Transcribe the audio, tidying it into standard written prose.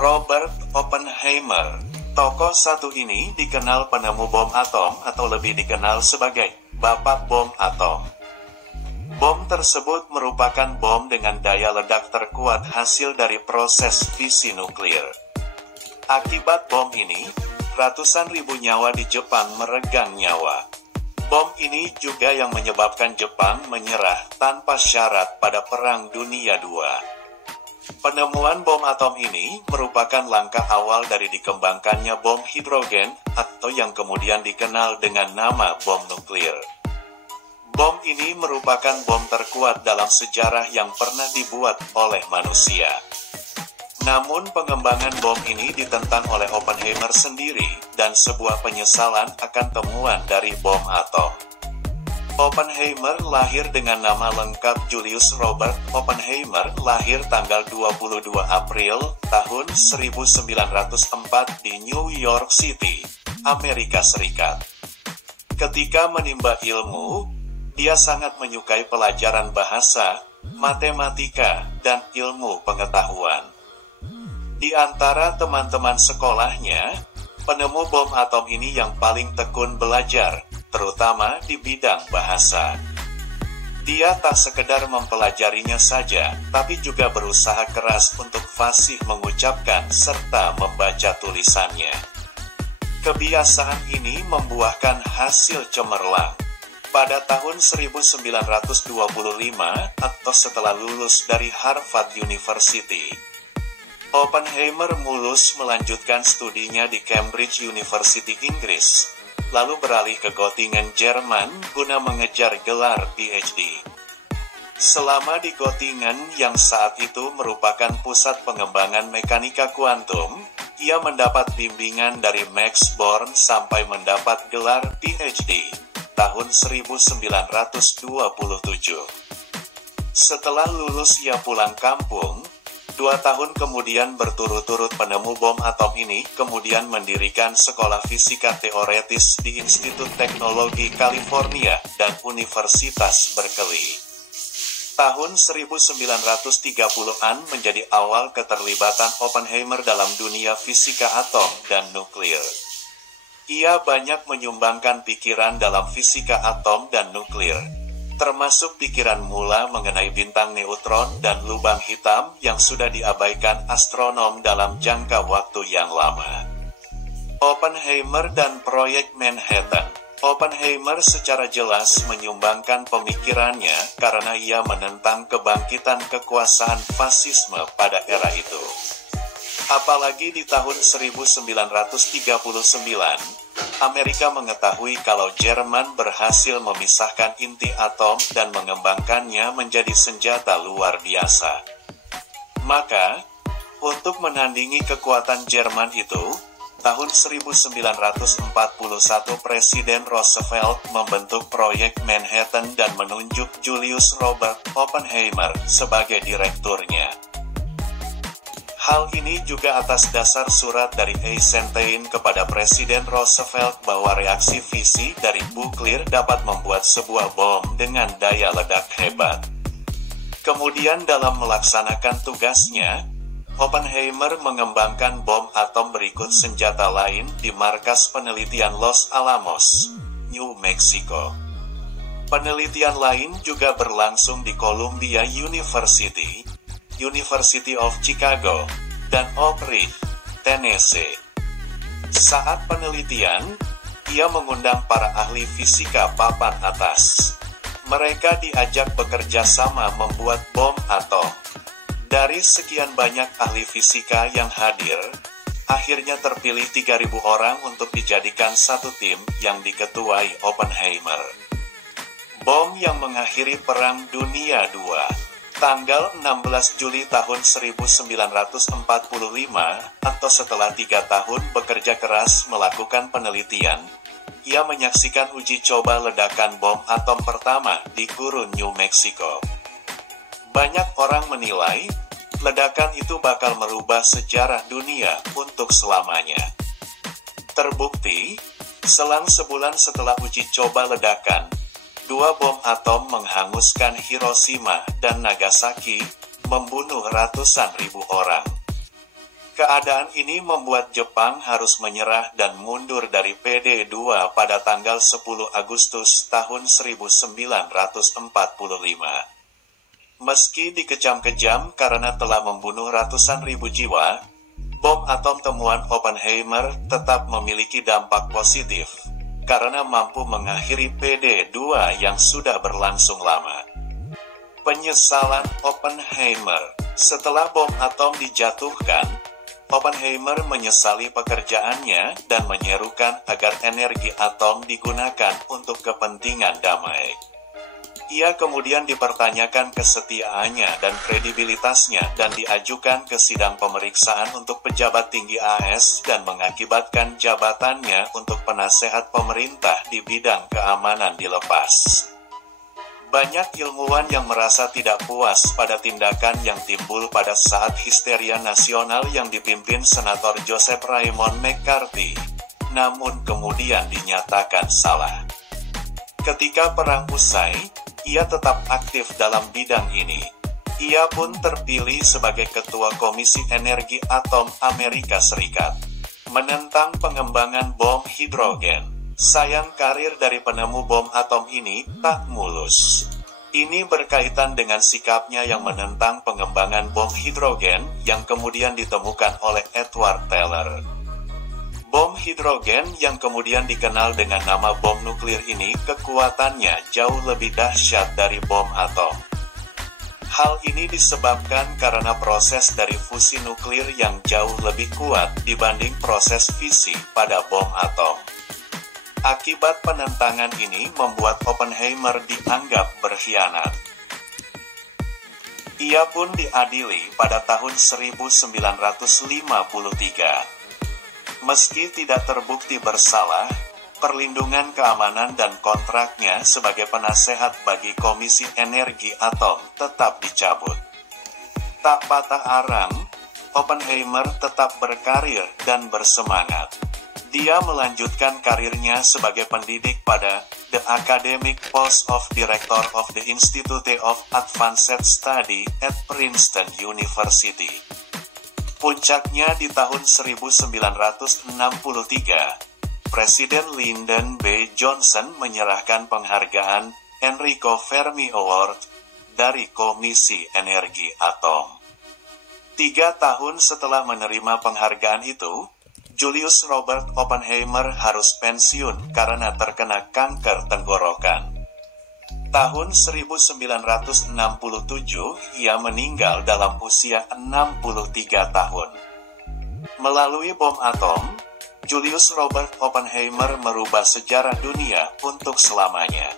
Robert Oppenheimer. Tokoh satu ini dikenal penemu bom atom atau lebih dikenal sebagai Bapak Bom Atom. Bom tersebut merupakan bom dengan daya ledak terkuat hasil dari proses fisi nuklir. Akibat bom ini, ratusan ribu nyawa di Jepang meregang nyawa. Bom ini juga yang menyebabkan Jepang menyerah tanpa syarat pada Perang Dunia II. Penemuan bom atom ini merupakan langkah awal dari dikembangkannya bom hidrogen atau yang kemudian dikenal dengan nama bom nuklir. Bom ini merupakan bom terkuat dalam sejarah yang pernah dibuat oleh manusia. Namun pengembangan bom ini ditentang oleh Oppenheimer sendiri dan sebuah penyesalan akan temuan dari bom atom. Oppenheimer lahir dengan nama lengkap Julius Robert Oppenheimer, lahir tanggal 22 April tahun 1904 di New York City, Amerika Serikat. Ketika menimba ilmu, dia sangat menyukai pelajaran bahasa, matematika, dan ilmu pengetahuan. Di antara teman-teman sekolahnya, penemu bom atom ini yang paling tekun belajar, terutama di bidang bahasa. Dia tak sekedar mempelajarinya saja, tapi juga berusaha keras untuk fasih mengucapkan serta membaca tulisannya. Kebiasaan ini membuahkan hasil cemerlang. Pada tahun 1925 atau setelah lulus dari Harvard University, Oppenheimer mulus melanjutkan studinya di Cambridge University, Inggris, lalu beralih ke Göttingen, Jerman, guna mengejar gelar PhD. Selama di Göttingen yang saat itu merupakan pusat pengembangan mekanika kuantum, ia mendapat bimbingan dari Max Born sampai mendapat gelar PhD tahun 1927. Setelah lulus ia pulang kampung. 2 tahun kemudian berturut-turut penemu bom atom ini kemudian mendirikan sekolah fisika teoretis di Institut Teknologi California dan Universitas Berkeley. Tahun 1930-an menjadi awal keterlibatan Oppenheimer dalam dunia fisika atom dan nuklir. Ia banyak menyumbangkan pikiran dalam fisika atom dan nuklir, termasuk pikiran mula mengenai bintang neutron dan lubang hitam yang sudah diabaikan astronom dalam jangka waktu yang lama. Oppenheimer dan proyek Manhattan. Oppenheimer secara jelas menyumbangkan pemikirannya karena ia menentang kebangkitan kekuasaan fasisme pada era itu. Apalagi di tahun 1939, Amerika mengetahui kalau Jerman berhasil memisahkan inti atom dan mengembangkannya menjadi senjata luar biasa. Maka, untuk menandingi kekuatan Jerman itu, tahun 1941 Presiden Roosevelt membentuk proyek Manhattan dan menunjuk Julius Robert Oppenheimer sebagai direkturnya. Hal ini juga atas dasar surat dari Eisenstein kepada Presiden Roosevelt bahwa reaksi fisi dari nuklir dapat membuat sebuah bom dengan daya ledak hebat. Kemudian dalam melaksanakan tugasnya, Oppenheimer mengembangkan bom atom berikut senjata lain di markas penelitian Los Alamos, New Mexico. Penelitian lain juga berlangsung di Columbia University, University of Chicago, dan Oak Ridge, Tennessee. Saat penelitian, ia mengundang para ahli fisika papan atas. Mereka diajak bekerja sama membuat bom atom. Dari sekian banyak ahli fisika yang hadir, akhirnya terpilih 3.000 orang untuk dijadikan satu tim yang diketuai Oppenheimer. Bom yang mengakhiri Perang Dunia II. Tanggal 16 Juli tahun 1945, atau setelah 3 tahun bekerja keras melakukan penelitian, ia menyaksikan uji coba ledakan bom atom pertama di gurun New Mexico. Banyak orang menilai, ledakan itu bakal merubah sejarah dunia untuk selamanya. Terbukti, selang sebulan setelah uji coba ledakan, 2 bom atom menghanguskan Hiroshima dan Nagasaki, membunuh ratusan ribu orang. Keadaan ini membuat Jepang harus menyerah dan mundur dari PD2 pada tanggal 10 Agustus tahun 1945. Meski dikecam-kejam karena telah membunuh ratusan ribu jiwa, bom atom temuan Oppenheimer tetap memiliki dampak positif, karena mampu mengakhiri PD2 yang sudah berlangsung lama. Penyesalan Oppenheimer. Setelah bom atom dijatuhkan, Oppenheimer menyesali pekerjaannya dan menyerukan agar energi atom digunakan untuk kepentingan damai. Ia kemudian dipertanyakan kesetiaannya dan kredibilitasnya dan diajukan ke sidang pemeriksaan untuk pejabat tinggi AS dan mengakibatkan jabatannya untuk penasehat pemerintah di bidang keamanan dilepas. Banyak ilmuwan yang merasa tidak puas pada tindakan yang timbul pada saat histeria nasional yang dipimpin Senator Joseph Raymond McCarthy, namun kemudian dinyatakan salah. Ketika perang usai, ia tetap aktif dalam bidang ini. Ia pun terpilih sebagai Ketua Komisi Energi Atom Amerika Serikat, menentang pengembangan bom hidrogen. Sayang karir dari penemu bom atom ini tak mulus. Ini berkaitan dengan sikapnya yang menentang pengembangan bom hidrogen yang kemudian ditemukan oleh Edward Teller. Bom hidrogen yang kemudian dikenal dengan nama bom nuklir ini kekuatannya jauh lebih dahsyat dari bom atom. Hal ini disebabkan karena proses dari fusi nuklir yang jauh lebih kuat dibanding proses fisi pada bom atom. Akibat penentangan ini membuat Oppenheimer dianggap berkhianat. Ia pun diadili pada tahun 1953. Meski tidak terbukti bersalah, perlindungan keamanan dan kontraknya sebagai penasehat bagi Komisi Energi Atom tetap dicabut. Tak patah arang, Oppenheimer tetap berkarir dan bersemangat. Dia melanjutkan karirnya sebagai pendidik pada The Academic Post of Director of the Institute of Advanced Study at Princeton University. Puncaknya di tahun 1963, Presiden Lyndon B. Johnson menyerahkan penghargaan Enrico Fermi Award dari Komisi Energi Atom. 3 tahun setelah menerima penghargaan itu, Julius Robert Oppenheimer harus pensiun karena terkena kanker tenggorokan. Tahun 1967, ia meninggal dalam usia 63 tahun. Melalui bom atom, Julius Robert Oppenheimer merubah sejarah dunia untuk selamanya.